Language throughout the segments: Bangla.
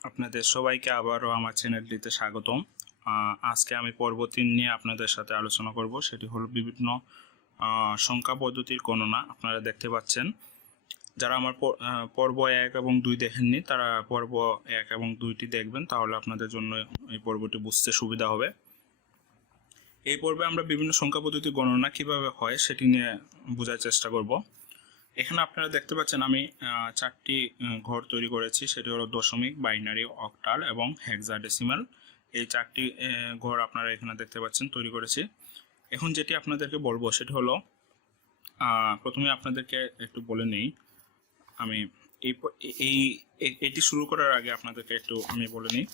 আপনাদের সবাইকে আবারও আমার চ্যানেলটিতে স্বাগতম। আজকে আমি পর্ব 3 নিয়ে আপনাদের সাথে আলোচনা করব। সেটি হলো বিভিন্ন সংখ্যা পদ্ধতির গণনা। আপনারা দেখতে পাচ্ছেন, যারা আমার পর্ব 1 এবং 2 দেখেননি তারা পর্ব 1 এবং 2টি দেখবেন, তাহলে আপনাদের জন্য এই পর্বটি বুঝতে সুবিধা হবে। এই পর্বে আমরা বিভিন্ন সংখ্যা পদ্ধতির গণনা কিভাবে হয় সেটি নিয়ে বোঝার চেষ্টা করব। এখানে আপনারা দেখতে পাচ্ছেন আমি 4টি ঘর তৈরি করেছি। সেটি হলো দশমিক, বাইনারি, অক্টাল এবং হেক্সাডেসিমাল। এই 4টি ঘর আপনারা এখানে দেখতে পাচ্ছেন তৈরি করেছি। এখন যেটি আপনাদেরকে বলবো সেটি হলো, প্রথমে আপনাদেরকে একটু বলে নেই, আমি এটি শুরু করার আগে আপনাদেরকে একটু আমি বলে নিই।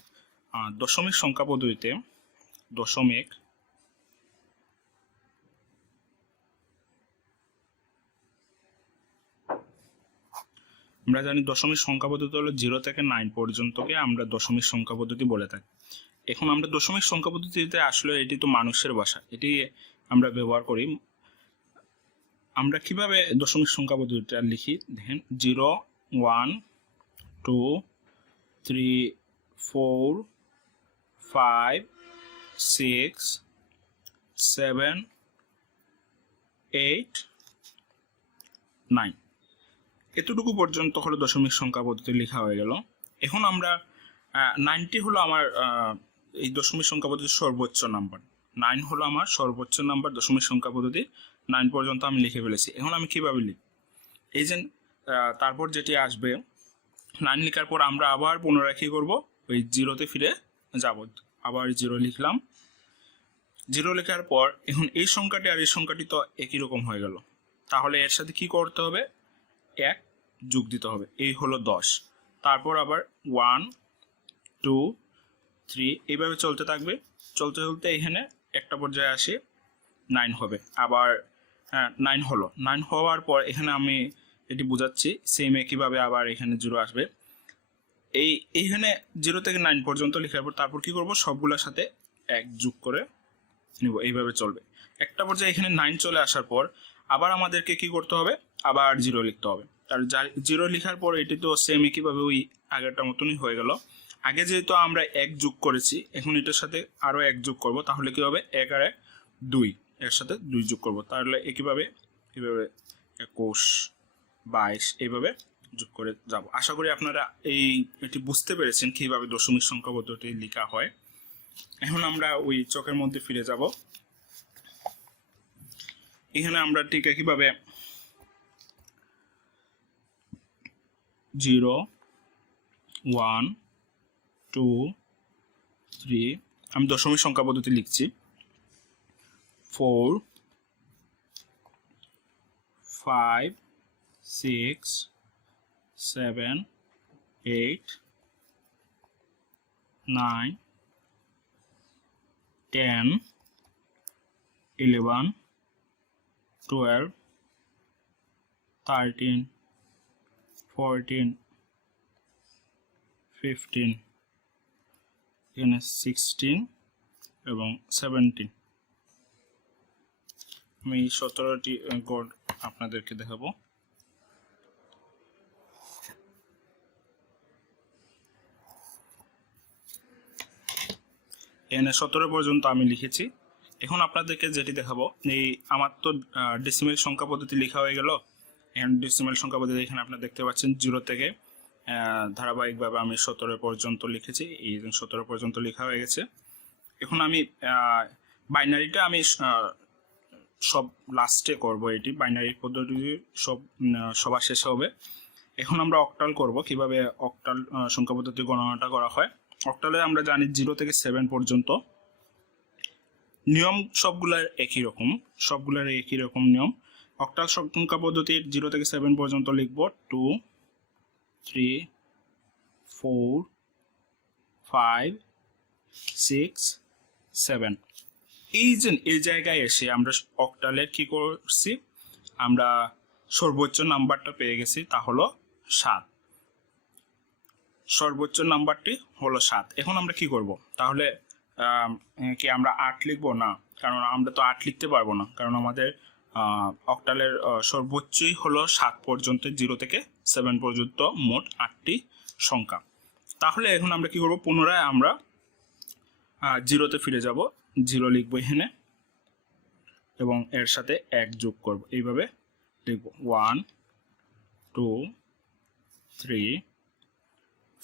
দশমিক সংখ্যা পদ্ধতিতে দশমিক আমরা জানি দশমিক সংখ্যা পদ্ধতি হলো 0 থেকে 9 পর্যন্তকে আমরা দশমিক সংখ্যা পদ্ধতি বলে থাকি। এখন আমরা দশমিক সংখ্যা পদ্ধতিতে আসলে এটি তো মানুষের ভাষা, এটি আমরা ব্যবহার করি। আমরা কিভাবে দশমিক সংখ্যা পদ্ধতিটা লিখি দেখেন, 0 1 2 3 4 5 6 7 8 9, এতটুকু পর্যন্ত হলো দশমিক সংখ্যা পদ্ধতি লেখা হয়ে গেল। এখন আমরা 9টি হলো আমার এই দশমিক সংখ্যা পদ্ধতির সর্বোচ্চ নাম্বার। 9 হলো আমার সর্বোচ্চ নাম্বার দশমিক সংখ্যা পদ্ধতি। 9 পর্যন্ত আমি লিখে ফেলেছি। এখন আমি কিভাবে লিখব, এই যে তারপর যেটি আসবে 9 লেখার পর আমরা আবার পুনরায় কি করব, ওই 0তে ফিরে যাব। আবার 0 লিখলাম। 0 লেখার পর এখন এই সংখ্যাটি আর এই সংখ্যাটি তো একই রকম হয়ে গেল, তাহলে এর সাথে কি করতে হবে, 1 যোগ দিতে হবে। এই হলো 10। তারপর আবার 1 2 3 এইভাবে চলতে থাকবে। চলতে চলতে এখানে একটা পর্যায়ে আসে 9 হবে। আবার 9 হলো। 9 হওয়ার পর এখানে আমি এটি বোঝাচ্ছি, সেম একইভাবে আবার এখানে 0 আসবে। এইখানে 0 থেকে 9 পর্যন্ত লেখার পর তারপর কি করব, সবগুলোর সাথে 1 যোগ করে নিব। এইভাবে চলবে। একটা পর্যায়ে এখানে 9 চলে আসার পর আবার আমাদেরকে কি করতে হবে, আবার 0 লিখতে হবে। আর 0 লেখার পর এটি তো সেম একইভাবে ওই আগেরটার মতনই হয়ে গেল। আগে যেহেতু আমরা 1 যোগ করেছি, এখন এটার সাথে আরও 1 যোগ করব, তাহলে কি হবে, 1 আর 1 2, এর সাথে 2 যোগ করব, তাহলে একইভাবে এইভাবে 21 22 এইভাবে যোগ করে যাব। আশা করি আপনারা এটি বুঝতে পেরেছেন কিভাবে দশমিক সংখ্যা পদ্ধতি লেখা হয়। এখন আমরা ওই চকের মধ্যে ফিরে যাব। এখানে আমরা ঠিক একইভাবে 0 1 2 3 আমি দশমিক সংখ্যা পদ্ধতি লিখছি। 4 5 6 7 8 9 10 11 12 13 14 15 এখানে 16 এবং 17। আমি 17টি গড় আপনাদেরকে দেখাবো। এখানে 17 পর্যন্ত আমি লিখেছি। এখন আপনাদেরকে যেটি দেখাবো, এই আমার তো ডেসিমেল সংখ্যা পদ্ধতি লেখা হয়ে গেল। এখন ডেসিমেল সংখ্যা পদ্ধতি এখানে আপনারা দেখতে পাচ্ছেন 0 থেকে ধারাবাহিকভাবে আমি 17 পর্যন্ত লিখেছি। এই 17 পর্যন্ত লেখা হয়ে গেছে। এখন আমি বাইনারিটা আমি সব লাস্টে করব। এটি বাইনারি পদ্ধতি সবার শেষে হবে। এখন আমরা অক্টাল করব। কিভাবে অক্টাল সংখ্যা পদ্ধতি গণনাটা করা হয়, অক্টালে আমরা জানি 0 থেকে 7 পর্যন্ত নিয়ম সবগুলার একই রকম নিয়ম। অক্টাল সংখ্যা পদ্ধতির 0 থেকে 7 পর্যন্ত লিখব 2 3 4 5 6 7। এই জায়গায় এসে আমরা অক্টালের কি করছি, আমরা সর্বোচ্চ নাম্বারটা পেয়ে গেছি, তা হলো 7। সর্বোচ্চ নাম্বারটি হলো 7। এখন আমরা কি করব, তাহলে কি আমরা 8 লিখবো না, কারণ আমরা তো 8 লিখতে পারবো না, কারণ আমাদের অক্টালের সর্বোচ্চই হলো 7 পর্যন্ত। 0 থেকে 7 পর্যন্ত মোট 8টি সংখ্যা। তাহলে এখন আমরা কি করব, পুনরায় আমরা 0-তে ফিরে যাব, 0 লিখবো এখানে এবং এর সাথে 1 যোগ করব, এইভাবে লিখব 1 2 3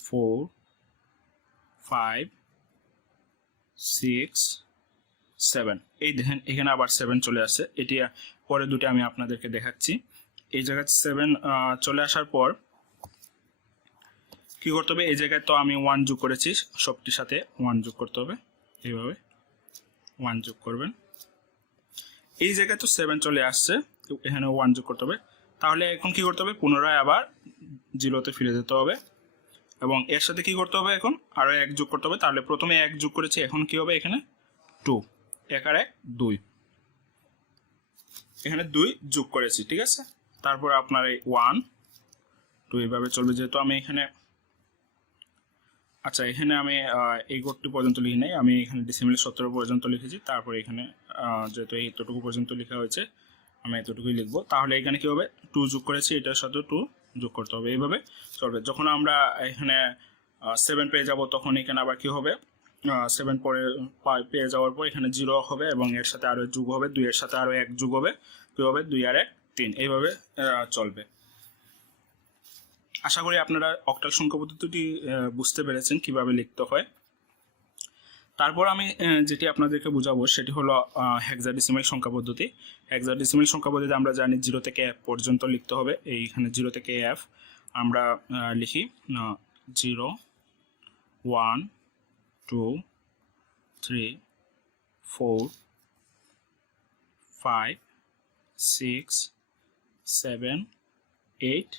4 5 6 7। এই দেখেন এখানে আবার 7 চলে আসছে। এটি পরে দুটো আমি আপনাদেরকে দেখাচ্ছি। এই জায়গায় 7 চলে আসার পর কি করতে হবে, এই জায়গায় তো আমি 1 যোগ করেছি, সবটির সাথে 1 যোগ করতে হবে, এইভাবে 1 যোগ করবেন। এই জায়গায় তো 7 চলে আসছে, এখানে 1 যোগ করতে হবে। তাহলে এখন কি করতে হবে, পুনরায় আবার 0-তে ফিরে যেতে হবে এবং এর সাথে কি করতে হবে, এখন আরো 1 যোগ করতে হবে। তাহলে প্রথমে 1 যোগ করেছি, এখন কি হবে, এখানে 2, 1 আর 1 2, এখানে 2 যোগ করেছি, ঠিক আছে। তারপর আপনার এই 1 2 এইভাবে চলবে। যেহেতু আমি এখানে আচ্ছা এখানে আমি এই কোডটি পর্যন্ত লিখি নাই, আমি এখানে ডেসিমেল 17 পর্যন্ত লিখেছি। তারপরে এখানে যেহেতু এতটুকু পর্যন্ত লেখা হয়েছে আমি এতটুকুই লিখবো। তাহলে এখানে কি হবে, 2 যোগ করেছি, এটার সাথে 2 যোগ করতে হবে, এইভাবে চলবে। যখন আমরা এখানে 7 পেয়ে যাব তখন এখানে আবার কি হবে, 7 পরে পেয়ে যাওয়ার পর এখানে 0 হবে এবং এর সাথে আরো যোগ হবে, 2 এর সাথে আরো 1 যোগ হবে, কি হবে 2 আর 1 3, এইভাবে চলবে। আশা করি আপনারা অক্টাল সংখ্যা পদ্ধতিটি বুঝতে পেরেছেন কিভাবে লিখতে হয়। তারপর আমি যেটি আপনাদেরকে বুঝাবো সেটি হলো হেক্সাডেসিমাল সংখ্যা পদ্ধতি। হেক্সাডেসিমাল সংখ্যা পদ্ধতি আমরা জানি 0 থেকে f পর্যন্ত লিখতে হবে। এইখানে 0 থেকে f আমরা লিখি 0 1 2 3 4 5 6 7 8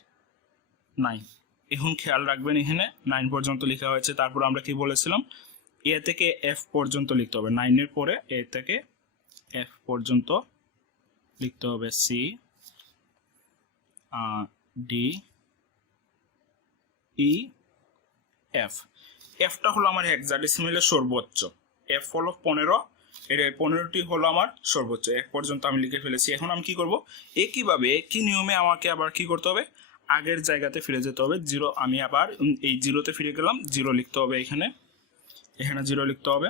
9। এখন খেয়াল রাখবেন এখানে 9 পর্যন্ত লেখা হয়েছে। তারপর আমরা কি বলেছিলাম, এ থেকে এফ পর্যন্ত লিখতে হবে। 9 এর পরে এ থেকে এফ পর্যন্ত লিখতে হবে, সি ডি ই এফ। এফটা হলো আমার হেক্সাডেসিমালের সর্বোচ্চ, এফ হলো 15, এর 15টি হলো আমার সর্বোচ্চ। 1 পর্যন্ত আমি লিখে ফেলেছি। এখন আমি কি করব, একইভাবে কি নিয়মে আমাকে আবার কি করতে হবে, আগের জায়গাতে ফিরে যেতে হবে। 0 আমি আবার এই 0-তে ফিরে গেলাম, 0 লিখতে হবে, এখানে 0 লিখতে হবে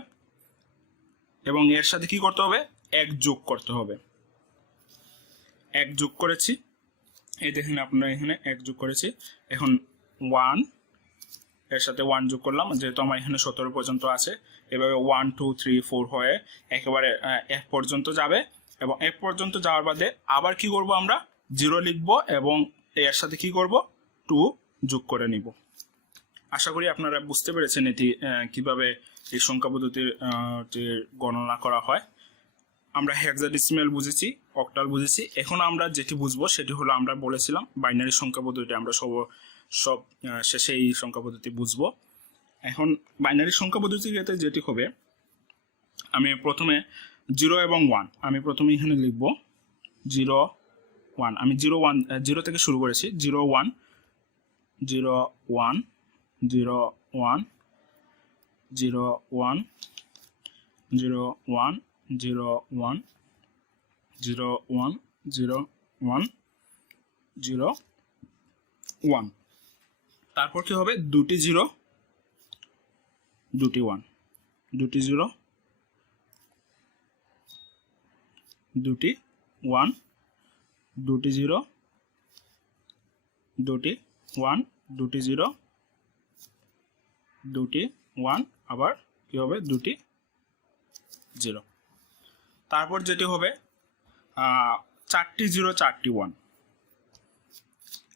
এবং এর সাথে কি করতে হবে, 1 যোগ করতে হবে। 1 যোগ করেছি, এই দেখেন আপনারা এখানে 1 যোগ করেছি। এখন 1 এর সাথে 1 যোগ করলাম, যেহেতু আমার এখানে 17 পর্যন্ত আছে। এভাবে 1 2 3 4 হয়ে একেবারে f পর্যন্ত যাবে এবং f পর্যন্ত যাওয়ার বাদে আবার কি করব, আমরা 0 লিখব এবং এর সাথে কি করব, 2 যোগ করে নিব। আশা করি আপনারা বুঝতে পেরেছেন এটি কিভাবে এই সংখ্যা পদ্ধতির গণনা করা হয়। আমরা হেক্সাডেসিমাল বুঝেছি, অক্টাল বুঝেছি। এখন আমরা যেটি বুঝবো সেটি হলো, আমরা বলেছিলাম বাইনারি সংখ্যা পদ্ধতি, আমরা সব শেষে এই সংখ্যা পদ্ধতি বুঝবো। এখন বাইনারি সংখ্যা পদ্ধতিতে যেটি হবে, আমি প্রথমে 0 এবং 1 আমি প্রথমে এখানে লিখব 0 1। আমি 0 থেকে শুরু করেছি, 0 1 0 1 0 1 0 1 0 1 0 1 0 1 0 1 0 1। তারপর কি হবে, দুটি 0 দুটি 1, দুটি 0 দুটি 1, দুটি 0 দুটি 1, দুটি 0 দুটি 1, আবার কি হবে, দুটি 0। তারপর যেটি হবে 4টি 0 4টি 1,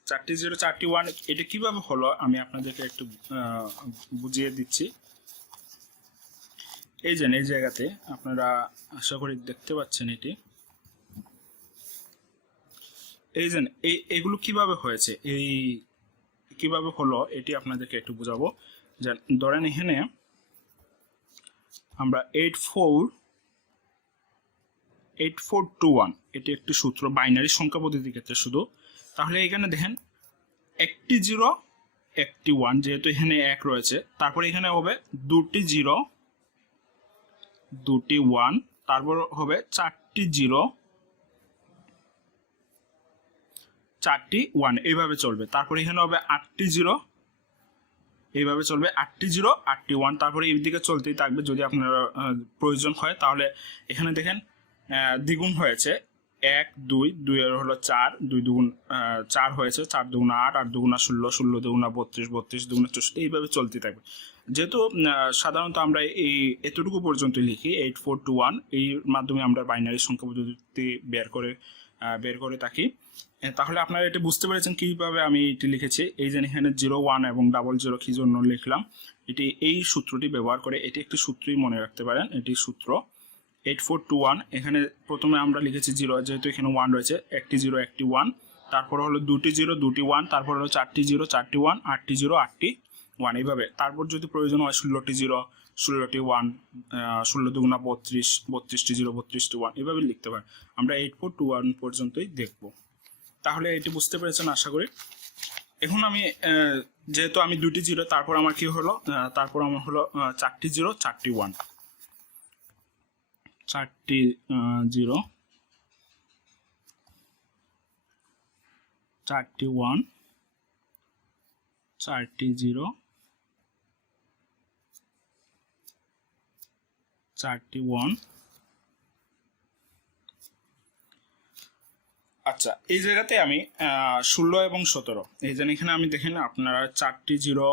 4টি 0 4টি 1। এটা কিভাবে হলো আমি আপনাদেরকে একটু বুঝিয়ে দিচ্ছি। এই যে এই জায়গাতে আপনারা আশা করি দেখতে পাচ্ছেন, এটি এই যে এইগুলো কিভাবে হয়েছে, এই কিভাবে হলো এটি আপনাদেরকে একটু বুঝাবো। যে ধরেন এখানে আমরা 8421, এটি একটি সূত্র বাইনারি সংখ্যা পদ্ধতির ক্ষেত্রে শুধু। তাহলে এখানে দেখেন একটি 0 একটি 1, যেহেতু এখানে 1 রয়েছে। তারপরে এখানে হবে দুটি 0 দুটি 1, তারপর হবে 4টি 0 4টি 1, এইভাবে চলবে। তারপরে এখানে হবে 8টি 0 এইভাবে চলবে 8টি 0 8টি 1, তারপরে এই দিকে চলতেই থাকবে। যদি আপনার প্রয়োজন হয় তাহলে এখানে দেখেন দ্বিগুণ হয়েছে 1 2 2 এর হলো 4, 2 দুগুণ 4 হয়েছে, 4 দুগুণ 8, 8 দুগুণ 16, 16 দুগুণ 32, 32 দুগুণ 64, এইভাবে চলতে থাকবে। যেহেতু সাধারণত আমরা এই এতটুকু পর্যন্ত লিখি 8421, এই মাধ্যমে আমরা বাইনারি সংখ্যা পদ্ধতি বের করে থাকি। তাহলে আপনারা এটা বুঝতে পেরেছেন কিভাবে আমি এটি লিখেছি। এই যে এখানে 0 1 এবং 00 কি জন্য লিখলাম, এটি এই সূত্রটি ব্যবহার করে, এটি একটি সূত্রই মনে রাখতে পারেন, এটি সূত্র 8421। এখানে প্রথমে আমরা লিখেছি 0, যেহেতু এখানে 1 রয়েছে, একটি 0 একটি 1, তারপর হলো 2টি 0 2টি 1, তারপর হলো 4টি 0 4টি 1, 8টি 0 8টি 1, এইভাবে। তারপর যদি প্রয়োজন হয় 16টি 0 16টি 1, 16 দুগুণ 32, 32টি 0 32টি 1, এভাবে লিখতে পারেন। আমরা 8421 পর্যন্তই দেখব। তাহলে এটি বুঝতে পেরেছেন আশা করি। এখন আমি যেহেতু আমি 2টি 0, তারপর আমার কি হলো, তারপর আমার হলো 4টি 0 4টি 1, 4টি 0 4টি 1 4টি 0 4টি 1। আচ্ছা, এই জায়গাতে আমি 16 এবং 17, এই যে এখানে আমি দেখেন আপনারা 4টি 0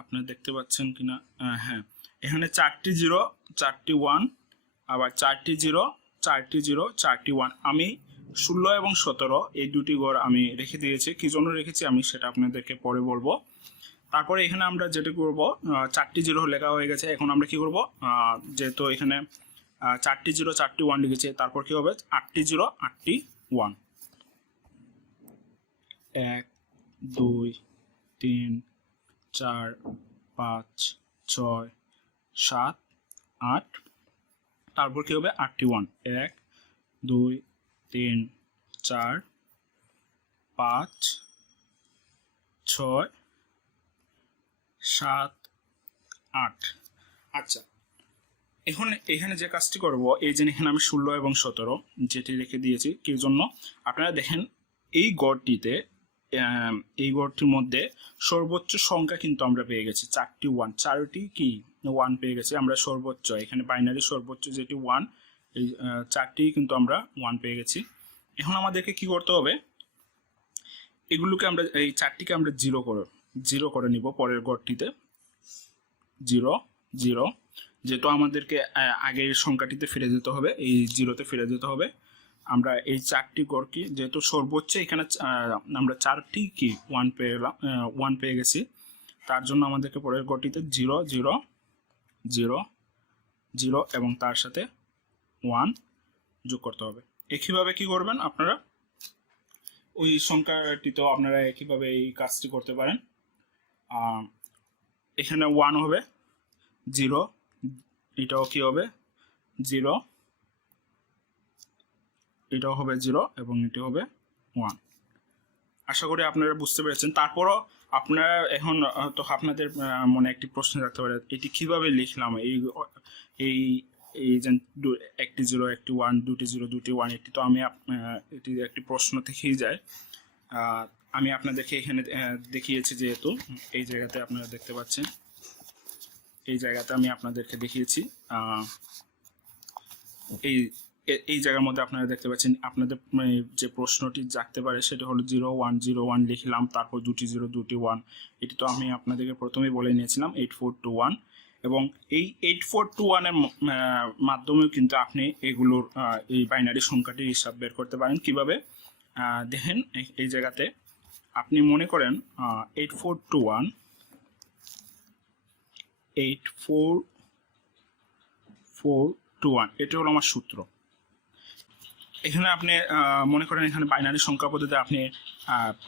আপনারা দেখতে পাচ্ছেন কিনা, হ্যাঁ, এখানে 4টি 0 4টি 1, আবার 4টি 0 4টি 0 4টি 1। আমি 16 এবং 17 এই দুটি ঘর আমি রেখে দিয়েছি। কি জন্য রেখেছি আমি সেটা আপনাদেরকে পরে বলবো। তারপরে এখানে আমরা যেটা করব, 4টি 0 লেখা হয়ে গেছে। এখন আমরা কি করব, যেহেতু এখানে 4টি 0 4টি 1 লিখেছে, তারপর কি হবে 8টি 0 8টি 1, 1 2 3 4 5 6 7 8, তারপর কি হবে 8টি 1, 1 2 3 4 5 6 7 8। আচ্ছা, এখন এখানে যে কাজটি করব, এই যে এখানে আমি 16 এবং 17 যেটি রেখে দিয়েছি, কি জন্য আপনারা দেখেন এই গড়টিতে, এই গড়টির মধ্যে সর্বোচ্চ সংখ্যা কিন্তু আমরা পেয়ে গেছি 4টি 1, 4টি কি 1 পেয়ে গেছি আমরা সর্বোচ্চ। এখানে বাইনারি সর্বোচ্চ যেটি 1, এই 4টি কিন্তু আমরা 1 পেয়ে গেছি। এখন আমাদেরকে কি করতে হবে, এগুলোকে আমরা এই 4টিকে আমরা 0 করে নিব পরের গড়টিতে, 0 0, যেহেতু আমাদেরকে আগের সংখ্যাটিতে ফিরে যেতে হবে, এই 0তে ফিরে যেতে হবে। আমরা এই 4টি গড় কি, যেহেতু সর্বোচ্চ এখানে আমরা 4টি কি 1 পেয়ে গেছি, তার জন্য আমাদেরকে পরের গড়টিতে 0 0 0 0 এবং তার সাথে 1 যোগ করতে হবে। একইভাবে কি করবেন আপনারা, ওই সংখ্যাটিতেও আপনারা একইভাবে এই কাজটি করতে পারেন। এখানে 1 হবে, 0, এটাও কি হবে 0, এটাও হবে 0 এবং এটি হবে 1। আশা করি আপনারা বুঝতে পেরেছেন। তারপরও আপনারা এখন তো আপনাদের মনে একটি প্রশ্ন রাখতে পারে, এটি কিভাবে লিখলাম, এই এই যে একটি 0 একটি 1 2টি 0 2টি 1, এটি তো আমি এটি একটি প্রশ্ন থেকেই যায়। আমি আপনাদেরকে এখানে দেখিয়েছি, যেহেতু এই জায়গাতে আপনারা দেখতে পাচ্ছেন, এই জায়গাতে আমি আপনাদেরকে দেখিয়েছি, এই জায়গার মধ্যে আপনারা দেখতে পাচ্ছেন আপনাদের যে প্রশ্নটি জাগতে পারে সেটা হলো 0 1 0 1 লিখলাম, তারপর 2টি 0 2টি 1, এটি তো আমি আপনাদেরকে প্রথমেই বলে নিয়েছিলাম 8421। এবং এই 8421 এর মাধ্যমেও কিন্তু আপনি এগুলোর এই বাইনারি সংখ্যাটির হিসাব বের করতে পারেন। কিভাবে দেখেন, এই জায়গাতে আপনি মনে করেন 8421 8421, এটি হলো আমার সূত্র। এখানে আপনি মনে করেন এখানে বাইনারি সংখ্যা পদ্ধতিতে আপনি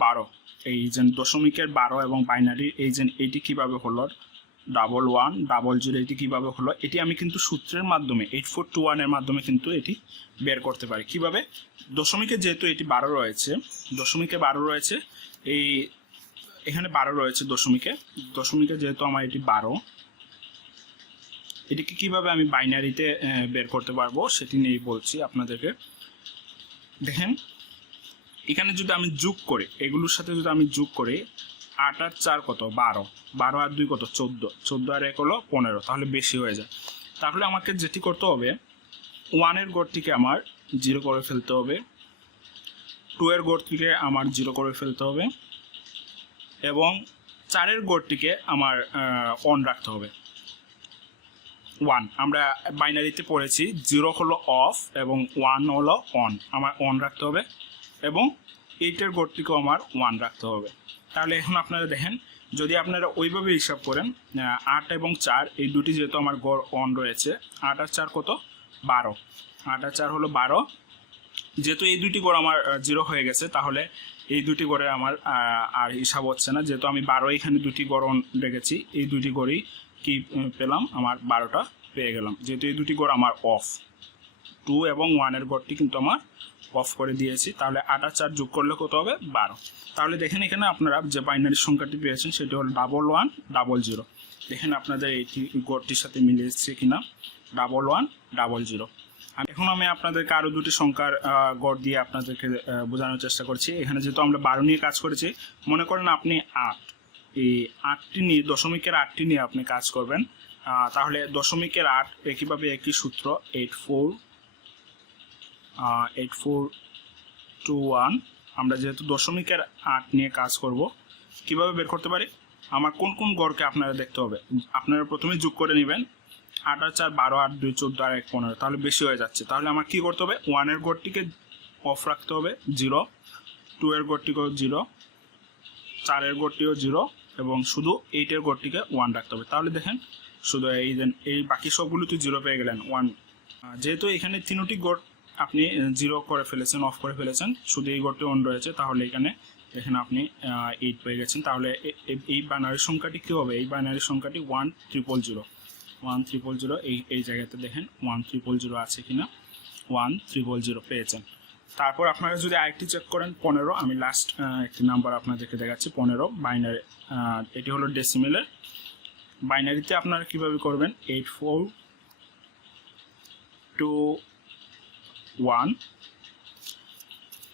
12, এই যে দশমিকের 12 এবং বাইনারি এই যে এটি কিভাবে হলো 11 00, এটি কিভাবে হলো, এটি আমি কিন্তু সূত্রের মাধ্যমে 8421 এর মাধ্যমে কিন্তু এটি বের করতে পারি। কিভাবে, দশমিকে যেহেতু এটি 12 রয়েছে, দশমিকে 12 রয়েছে, এই এখানে 12 রয়েছে দশমিকে যেহেতু আমার এটি 12, এটিকে কিভাবে আমি বাইনারিতে বের করতে পারবো সেটি নিয়ে বলছি আপনাদেরকে। দেখেন, এখানে যদি আমি যোগ করি, এগুলোর সাথে যদি আমি যোগ করি 8 আর 4 কত 12, 12 আর 2 কত 14, 14 আর 1 হলো 15, তাহলে বেশি হয়ে যায়। তাহলে আমাকে যেটি করতে হবে 1 এর গড়টিকে আমার 0 করে ফেলতে হবে, 2 এর গড়টিকে আমার 0 করে ফেলতে হবে এবং 4 এর গড়টিকে আমার অন রাখতে হবে। 1 আমরা বাইনারিতে পড়েছি 0 হলো অফ এবং 1 হলো অন, আমার অন রাখতে হবে এবং 8 এর গড়টিকেও আমার 1 রাখতে হবে। তাহলে এখন আপনারা দেখেন, যদি আপনারা ওইভাবে হিসাব করেন 8 এবং 4 এই দুটি যেহেতু আমার গড় অন রয়েছে, 8 আর 4 কত 12, 8 আর 4 হলো 12, যেহেতু এই দুটি গড় আমার 0 হয়ে গেছে তাহলে এই দুটি গড়ে আমার আর হিসাব হচ্ছে না, যেহেতু আমি 12 এখানে দুটি গড় অন রেখেছি, এই দুটি গড়ই কি পেলাম আমার 12টা পেয়ে গেলাম, যেহেতু এই দুটি গড় আমার অফ, 2 এবং 1 এর গড়টি কিন্তু আমার অফ করে দিয়েছি। তাহলে 8 আর 4 যোগ করলে কত হবে 12। তাহলে দেখেন এখানে আপনারা যে বাইনারি সংখ্যাটি পেয়েছেন সেটি হলো 1100। দেখেন আপনাদের এইটি গড়টির সাথে মিলেছে কিনা, 1100। আর এখন আমি আপনাদেরকে আরও দুটি সংখ্যার গড় দিয়ে আপনাদেরকে বোঝানোর চেষ্টা করছি। এখানে যেহেতু আমরা 12 নিয়ে কাজ করেছি, মনে করেন আপনি 8, এই 8টি নিয়ে দশমিকের 8টি নিয়ে আপনি কাজ করবেন, তাহলে দশমিকের 8 একইভাবে একই সূত্র 8421। আমরা যেহেতু দশমিকের 8 নিয়ে কাজ করব, কিভাবে বের করতে পারি, আমার কোন কোন গড়কে আপনারা দেখতে হবে, আপনারা প্রথমে যোগ করে নেবেন 8 আর 4 12, 8 2 14 আর 1 15, তাহলে বেশি হয়ে যাচ্ছে। তাহলে আমার কি করতে হবে, 1 এর গড়টিকে অফ রাখতে হবে 0, 2 এর গড়টিকেও 0, 4 এর গড়টিও 0 এবং শুধু 8 এর গড়টিকে 1 রাখতে হবে। তাহলে দেখেন শুধু এই বাকি সবগুলোতে 0 পেয়ে গেলেন। 1 যেহেতু এখানে তিনটি গড় আপনি 0 করে ফেলেছেন, অফ করে ফেলেছেন, শুধু এই গড়টি অন রয়েছে, তাহলে এখানে দেখেন আপনি 8 পেয়ে গেছেন। তাহলে এই বাইনারি সংখ্যাটি কী হবে, এই বাইনারি সংখ্যাটি 1300 এই জায়গাতে দেখেন 1300 আছে কিনা, 1300 পেয়েছেন। তারপর আপনারা যদি আরেকটি চেক করেন 15, আমি লাস্ট একটি নাম্বার আপনাদেরকে দেখাচ্ছি 15 বাইনারি, এটি হলো ডেসিমেলের। বাইনারিতে আপনারা কিভাবে করবেন, 8421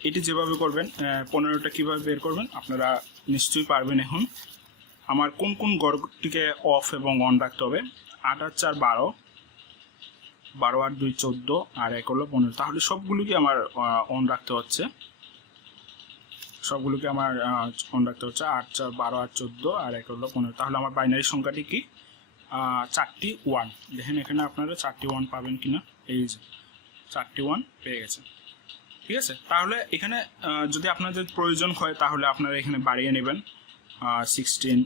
এটি যেভাবে করবেন, 15টা কীভাবে বের করবেন আপনারা নিশ্চয়ই পারবেন। এখন আমার কোন কোন গড়টিকে অফ এবং অন রাখতে হবে, 8 আর 4 12, 12 আর 2 14 আর 1 হলো 15, তাহলে সবগুলোকে আমার অন রাখতে হচ্ছে, 8 4 12 আর 14 আর 1 হলো 15। তাহলে আমার বাইনারি সংখ্যাটি কি, 4টি 1। দেখেন এখানে আপনারা 4টি 1 পাবেন কিনা, এই যে 4টি 1 পেয়ে গেছেন। ঠিক আছে, তাহলে এখানে যদি আপনাদের প্রয়োজন হয় তাহলে আপনারা এখানে বাড়িয়ে নেবেন 16,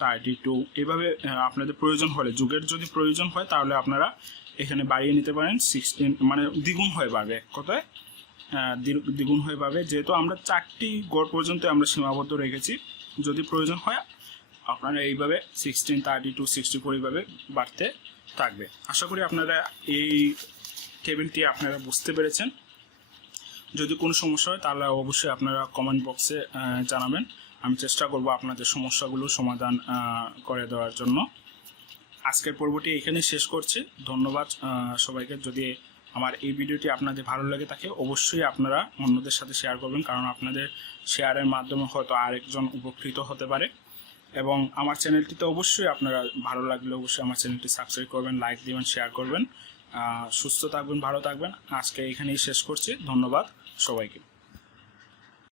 32, এভাবে আপনাদের প্রয়োজন হলে, যুগের যদি প্রয়োজন হয় তাহলে আপনারা এখানে বাড়িয়ে নিতে পারেন 16, মানে দ্বিগুণ হয়ে পাবে, কোথায় দ্বিগুণ হয়ে পাবে, যেহেতু আমরা 4টি গড় পর্যন্ত আমরা সীমাবদ্ধ রেখেছি, যদি প্রয়োজন হয় আপনারা এইভাবে 16, 32, 64 এইভাবে বাড়তে থাকবে। আশা করি আপনারা এই টেবিলটি আপনারা বুঝতে পেরেছেন। যদি কোনো সমস্যা হয় তাহলে অবশ্যই আপনারা কমেন্ট বক্সে জানাবেন, আমি চেষ্টা করব আপনাদের সমস্যাগুলো সমাধান করে দেওয়ার জন্য। আজকের পর্বটি এখানে শেষ করছি, ধন্যবাদ সবাইকে। যদি আমার এই ভিডিওটি আপনাদের ভালো লাগে থাকে অবশ্যই আপনারা অন্যদের সাথে শেয়ার করবেন, কারণ আপনাদের শেয়ারের মাধ্যমে হয়তো আরেকজন উপকৃত হতে পারে। এবং আমার চ্যানেলটিতে অবশ্যই আপনারা ভালো লাগলে অবশ্যই আমার চ্যানেলটি সাবস্ক্রাইব করবেন, লাইক দিবেন, শেয়ার করবেন। সুস্থ থাকবেন, ভালো থাকবেন। আজকে এখানেই শেষ করছি, ধন্যবাদ সবাইকে।